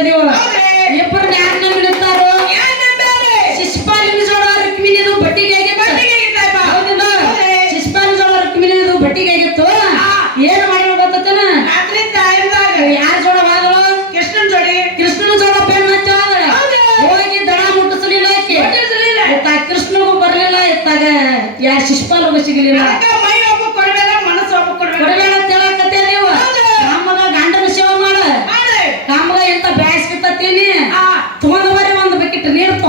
ಕರೆಯೋಣ ಇಬ್ಬರನ್ನ ಯಾರನ್ನ ಬಿಡುತ್ತಾರೋ ಶಿಶುಪಾಲಿನ ಜೋಳ ರುಕ್ಮಿಣಿದು ಬಟ್ಟಿಗೆ ಶಿಶುಪಾಲಿನ ಜೋಳ ರುಕ್ಮಿಣಿದು ಬಟ್ಟಿಗೆ ಆಗಿತ್ತು ಏನು ಮಾಡಿರೋ ಗೊತ್ತತನ ಯಾರ ಜೋಳ ಬಾದಳು ಕೃಷ್ಣನ ಜೋಡಿ. ಕೃಷ್ಣನ ಜೋಳ ಪೆನ್ ಹಚ್ಚಾದ ಹೋಗಿ ದಳ ಮುಟ್ಟಿಸಲಿಲ್ಲ ಕೃಷ್ಣಗೂ ಬರಲಿಲ್ಲ ಇತ್ತಾಗ ಯಾರ ಶಿಶುಪಾಲಗೂ ಸಿಗಲಿಲ್ಲ.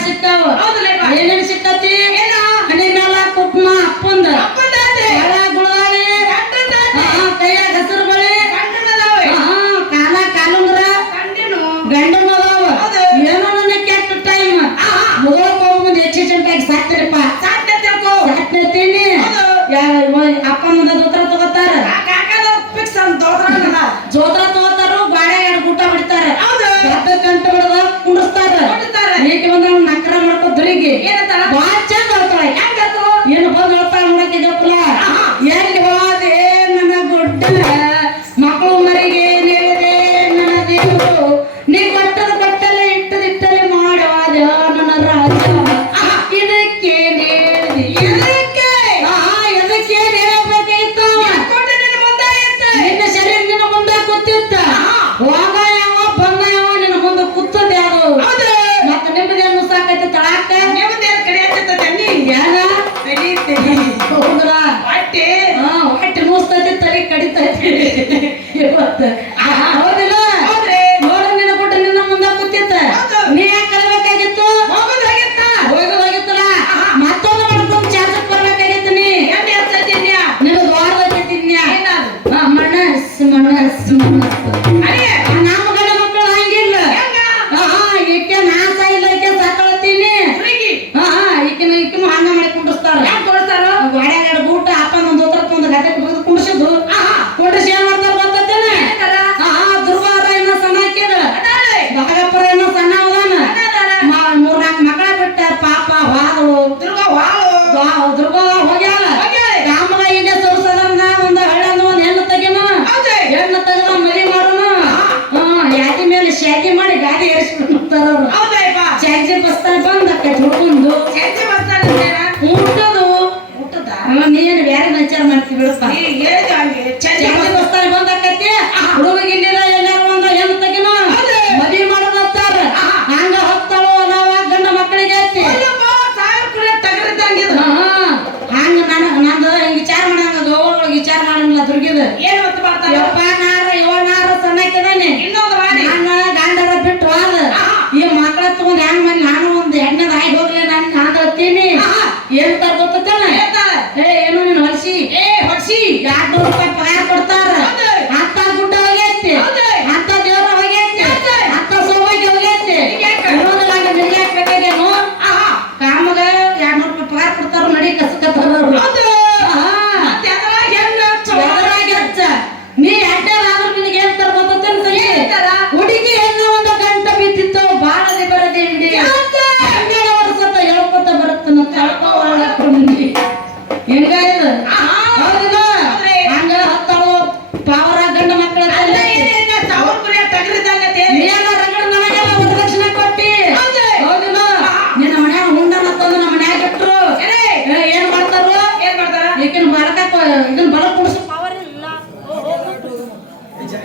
ಸಿಗ್ತಾವ ಹೌದಲ್ಲ よかった。ಮೇಲೆ ನಾನು ಒಂದು ಎಣ್ಣೆ ಆಗಿ ಹೋಗ್ಲಿ ನಾನು ನಾನು ಹತ್ತೀನಿ ಏನ್ ತರ್ಬೋತಲ್ಲ ಏನು ನೀನು ಹೊಡ್ಸಿ? ಏ ಹೊಡ್ಸಿ. ಎರಡು ನೂರು ರೂಪಾಯಿ